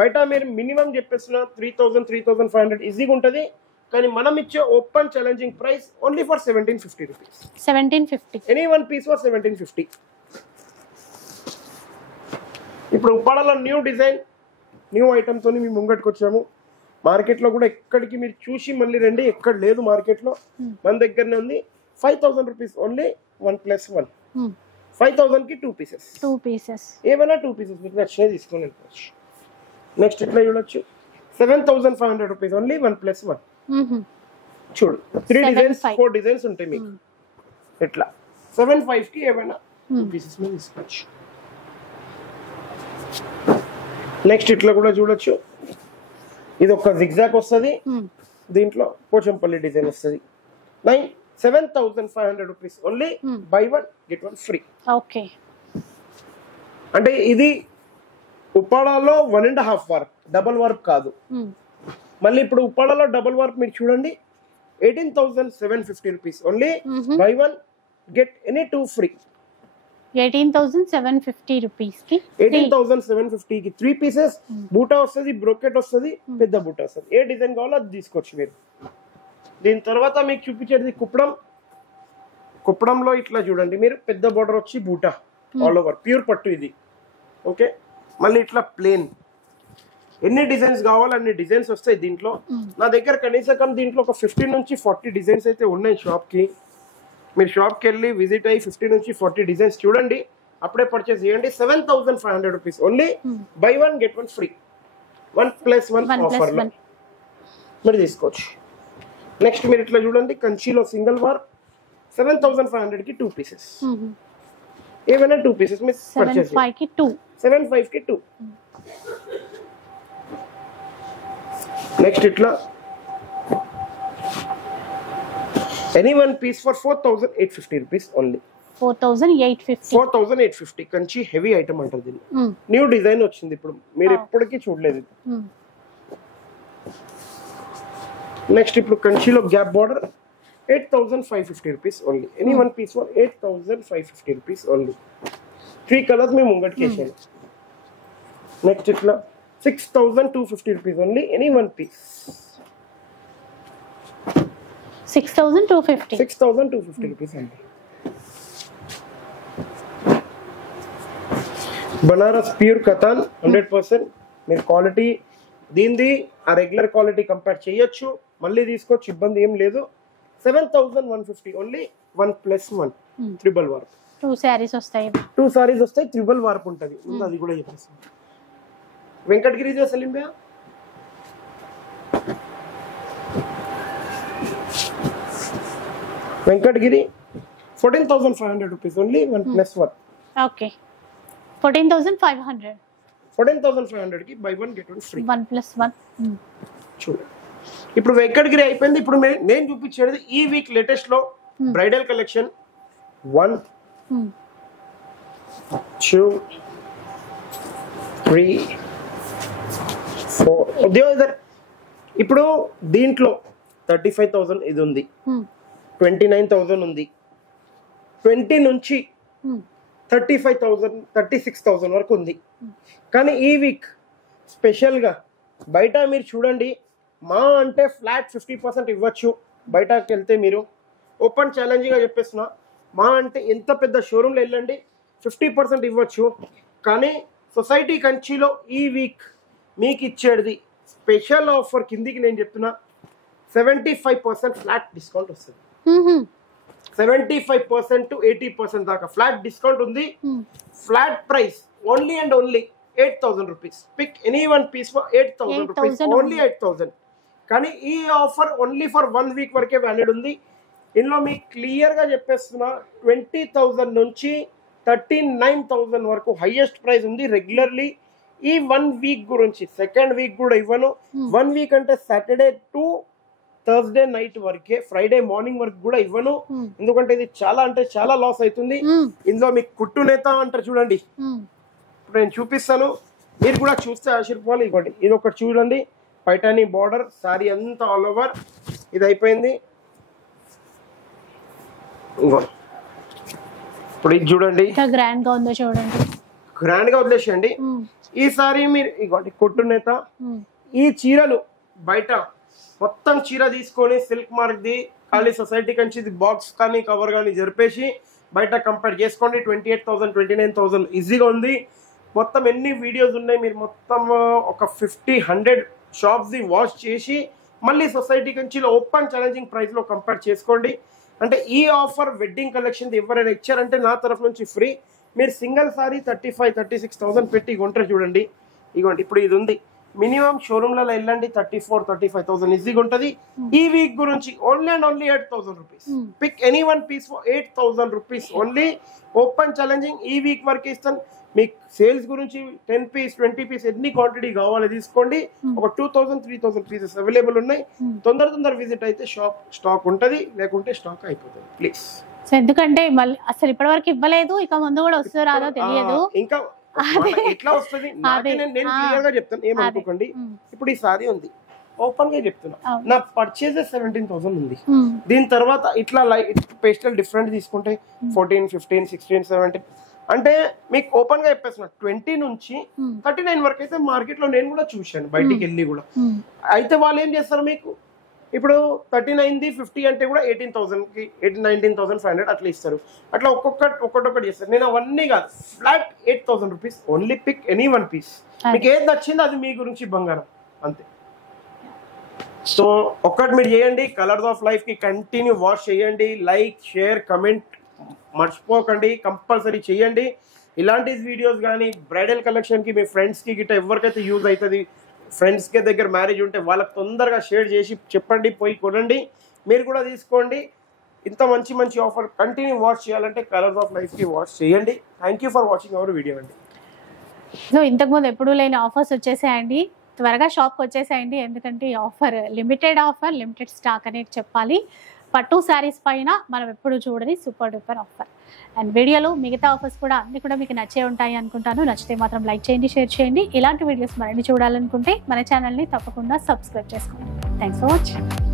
బయట మీరు మినిమం చెప్పేస్తున్న 3000-3500 ఈజీగా ఉంటది. కానీ మనం ఇచ్చే open challenging price only for 1750 rupees. 1750 any 1 piece for 1750. ఇప్పుడు ఉప్పాడలో న్యూ డిజైన్, న్యూ ఐటమ్ తోని మేము ముంగట్టుకు వచ్చాము. మార్కెట్లో కూడా ఎక్కడికి మీరు చూసి మళ్ళీ రండి, ఎక్కడ లేదు మార్కెట్లో, మన దగ్గరనే ఉంది. 5,000 రూపీస్ ఓన్లీ 1+1. 5,000కి 2 పీసెస్, ఏమైనా 2 పీసెస్ మీకు నచ్చినవి తీసుకొని వెళ్ళిపోవచ్చు. నెక్స్ట్ ఇట్లా చూడొచ్చు, 7,500 రూపీస్ ఓన్లీ 1+1. చూడు 3 డిజైన్స్ 4 డిజైన్స్ ఉంటాయి మీకు. ఇట్లా 7,500కి ఏమైనా 2 పీసెస్ మీద తీసుకోవచ్చు. నెక్స్ట్ ఇట్లా కూడా చూడొచ్చు, ఇది ఒక జిగ్జాగ్ వస్తుంది, దీంట్లో పోచంపల్లి డిజైన్ వస్తుంది. 7,500 rupees only, buy 1 get 1 free. Okay, అంటే ఇది ఉప్పాడలో 1.5 వార్ప్, డబల్ వార్ప్ కాదు. మళ్ళీ ఇప్పుడు ఉప్పాడలో డబల్ వార్ప్ మీరు చూడండి, 18,750 rupees only, buy 1 get any 2 free. 18,750 rupees కి 18,750 కి 3 పీసెస్. బూటా వస్తుంది, బ్రోకెట్ వస్తుంది, పెద్ద బూటా వస్తుంది. ఏ డిజైన్ కావాలో అది తీసుకోవచ్చు మీరు. దీని తర్వాత మీకు చూపించేది కుప్పడం. కుప్పడంలో ఇట్లా చూడండి మీరు, పెద్ద బోర్డర్ వచ్చి బూటా ఆల్ ఓవర్ ప్యూర్ పట్టు ఇది. ఓకే, మళ్ళీ ఇట్లా ప్లేన్. ఎన్ని డిజైన్స్ కావాలో అన్ని డిజైన్స్ వస్తాయి దీంట్లో. నా దగ్గర కనీసం దీంట్లో ఒక 15 నుంచి 40 డిజైన్స్ అయితే ఉన్నాయి షాప్కి. మీరు షాప్కి వెళ్ళి విజిట్ అయ్యి 15 నుంచి 40 డిజైన్స్ చూడండి, అప్పుడే పర్చేస్ చేయండి. 7,500 rupees only, buy 1 get 1 free, 1+1 ఆఫర్లో మీరు తీసుకోవచ్చు. నెక్స్ట్ మీరు ఇట్లా చూడండి, కంచిలో సింగిల్ వార్ 7,500కి 2 పీసెస్, ఏమైనా 2 పీసెస్ మీరు పర్చేస్ 7,500కి 2. నెక్స్ట్ ఇట్లా any 1 piece for 4,850 rupees only. 4,850 Kanchi heavy item అంటారు దీన్ని. న్యూ డిజైన్ వచ్చింది ఇప్పుడు, మీరు ఎప్పటికీ చూడలేదు. నెక్స్ట్ ఇప్పుడు కంచిలో gap border 8,550 rupees only. Any 1 piece for 8,550 rupees only. 3 colours మేము ముంగటికి వేసాను. నెక్స్ట్ ఇట్లా 6,250 rupees only, any 1 piece. 6,250 rupees అండి. బనారస్ ప్యూర్ కతాన్ 100%. మీరు క్వాలిటీ దీనిది ఆ రెగ్యులర్ క్వాలిటీ కంపేర్ చేయొచ్చు, మళ్ళీ తీసుకోవచ్చు, ఇబ్బంది ఏం లేదు. 7,150 ఓన్లీ, 1+1 ట్రిపుల్ వార్ప్. 2 సారీస్ వస్తాయి, 2 సారీస్ వస్తాయి, ట్రిపుల్ వార్ప్ ఉంటుంది. అది కూడా చెప్పేస్తాం. వెంకటగిరి సలీంబియా వెంకటగిరి 14,500 రూపీస్ ఓన్లీ, 1+1. ఓకే, 14,500కి బై 1 గెట్ 1 ఫ్రీ, 1+1. చూడండి ఇప్పుడు వెంకటగిరి అయిపోయింది. ఇప్పుడు నేను చూపించేది ఈ వీక్ లేటెస్ట్ లో బ్రైడల్ కలెక్షన్. 1 2 3 4 ఉద్యోగర్. ఇప్పుడు దీంట్లో 35,000 ఇది ఉంది, 29,000 ఉంది, 20 నుంచి 35,000 36,000 వరకు ఉంది. కానీ ఈ వీక్ స్పెషల్గా బయట మీరు చూడండి, మా అంటే ఫ్లాట్ 50% ఇవ్వచ్చు. బయటకు వెళ్తే మీరు ఓపెన్ ఛాలెంజ్గా చెప్పేస్తున్నా, మా అంటే ఎంత పెద్ద షోరూమ్లో వెళ్ళండి 50% ఇవ్వచ్చు. కానీ సొసైటీ కంచిలో ఈ వీక్ మీకు ఇచ్చేది స్పెషల్ ఆఫర్ కిందికి నేను చెప్తున్నా, 75% ఫ్లాట్ డిస్కౌంట్ వస్తుంది. 75% to 80% దాకా ఫ్లాట్ డిస్కౌంట్ ఉంది. Flat price only and only 8,000 rupees. Pick any 1 piece for 8,000 rupees, only 8,000. కానీ ఈ ఆఫర్ ఓన్లీ ఫర్ 1 వీక్ వరకే వ్యాలిడ్ ఉంది. ఇందులో మీకు క్లియర్గా చెప్పేస్తున్నా, 20,000 నుంచి 39,000 వరకు హైయెస్ట్ ప్రైస్ ఉంది రెగ్యులర్లీ. ఈ 1 వీక్ గురించి సెకండ్ వీక్ కూడా ఇవ్వను. 1 వీక్ అంటే సాటర్డే టు థర్స్డే నైట్ వరకే, ఫ్రైడే మార్నింగ్ వరకు కూడా ఇవ్వను. ఎందుకంటే ఇది చాలా అంటే చాలా లాస్ అవుతుంది. ఇందులో మీకు కుట్టు నేత అంటారు చూడండి, ఇప్పుడు నేను చూపిస్తాను, మీరు కూడా చూస్తే ఆశ్చర్యపోవాలి. ఇవ్వండి, ఇది ఒకటి చూడండి, పైటానీ బార్డర్ సారీ అంతా ఆల్ ఓవర్. ఇది అయిపోయింది. ఇప్పుడు ఇది చూడండి, గ్రాండ్ గా ఉందో చూడండి, గ్రాండ్ గా వదిలేసేయండి. ఈ సారీ మీరు ఇవ్వండి కుట్టు నేత. ఈ చీరలు బయట మొత్తం చీర తీసుకొని సిల్క్ మార్క్ ది ఖాళీ సొసైటీ కంచి బాక్స్ కానీ కవర్ కానీ జరిపేసి బయట కంపేర్ చేసుకోండి. 28,000 29,000 ఈజీగా ఉంది. మొత్తం ఎన్ని వీడియోస్ ఉన్నాయి, మీరు మొత్తం ఒక 50-100 షాప్స్ది వాష్ చేసి మళ్ళీ సొసైటీ కంచిలో ఓపెన్ ఛాలెంజింగ్ ప్రైస్లో కంపేర్ చేసుకోండి. అంటే ఈ ఆఫర్ వెడ్డింగ్ కలెక్షన్ ఎవరైనా ఇచ్చారంటే నా తరఫు నుంచి ఫ్రీ. మీరు సింగిల్ సారీ 35,000-36,000 పెట్టి కొంటారు చూడండి. ఇగోండి ఇప్పుడు ఇది ఉంది, మినిమం షోరూమ్లలో వెళ్ళండి 34,000-35,000 ఈజీగా ఉంటుంది. ఈ వీక్ గురించి only and only 8,000 rupees. Pick any one piece for 8,000 rupees only. Open challenging ఈ వీక్ వరకు ఇస్తాను. మీకు సేల్స్ గురించి 10 పీస్ 20 పీస్ ఎన్ని క్వాంటిటీ కావాలో తీసుకోండి. ఒక 2,000-3,000 పీసెస్ అవైలబుల్ ఉన్నాయి. తొందర విజిట్ అయితే షాప్ స్టాక్ ఉంటుంది, లేకుంటే స్టాక్ అయిపోతుంది ప్లీజ్. సో ఎందుకంటే మళ్ళీ అసలు ఇప్పటివరకు ఇవ్వలేదు, ఇక ముందు కూడా వస్తుందో రాదో తెలియదు. ఇంకా ఎట్లా వస్తుంది నేను క్లియర్ గా చెప్తాను, ఏమనుకోకండి. ఇప్పుడు ఈ సారీ ఉంది, ఓపెన్ గా చెప్తున్నా, నా పర్చేజ్ 17,000 ఉంది. దీని తర్వాత ఇట్లా పేస్టల్ డిఫరెంట్ తీసుకుంటే 14, 15, 16, 17 అంటే మీకు ఓపెన్ గా చెప్పేస్తున్నా 20 నుంచి 39 వరకు అయితే మార్కెట్ లో నేను కూడా చూశాను బయటికి వెళ్ళి కూడా. అయితే వాళ్ళు ఏం చేస్తారు, మీకు ఇప్పుడు 39ది 50 అంటే కూడా 18,000కి 19,500 అట్లా ఇస్తారు. అట్లా ఒక్కొక్కటి చేస్తారు. నేను అవన్నీ కాదు, flat 8,000 rupees only. Pick any one piece, మీకు ఏది నచ్చిందో అది మీ గురించి బంగారం అంతే. సో ఒక్కటి మీరు చేయండి, కలర్స్ ఆఫ్ లైఫ్ కి కంటిన్యూ వాచ్ చేయండి. లైక్, షేర్, కమెంట్ మర్చిపోకండి, కంపల్సరీ చేయండి. ఇలాంటి వీడియోస్ కానీ బ్రైడల్ కలెక్షన్ కి మీ ఫ్రెండ్స్ కి గిట్ట ఎవరికైతే యూజ్ అవుతుంది, ఫ్రెండ్స్ కి దగ్గర మ్యారేజ్ ఉంటే వాళ్ళకి తొందరగా షేర్ చేసి చెప్పండి, పోయి కొనండి, మీరు కూడా తీసుకోండి. ఇంత మంచి ఆఫర్ కంటిన్యూ వాచ్ చేయాలంటే కలర్స్ ఆఫ్ లైఫ్ కి వాచ్ చేయండి. Thank you for watching our video అండి. సో ఇంతకుముందు ఎప్పుడూ లేని ఆఫర్స్ వచ్చేసాయండి, త్వరగా షాప్కి వచ్చేసాయండి. ఎందుకంటే ఈ ఆఫర్ లిమిటెడ్ స్టాక్ అనేది చెప్పాలి. పట్టు శారీస్ పైన మనం ఎప్పుడు చూడని సూపర్ డూపర్ ఆఫర్. అండ్ వీడియోలో మిగతా ఆఫర్స్ కూడా అన్ని కూడా మీకు నచ్చే ఉంటాయి అనుకుంటాను. నచ్చితే మాత్రం లైక్ చేయండి, షేర్ చేయండి. ఇలాంటి వీడియోస్ మరిన్ని చూడాలనుకుంటే మన ఛానల్ని తప్పకుండా సబ్స్క్రైబ్ చేసుకోండి. Thanks for watching.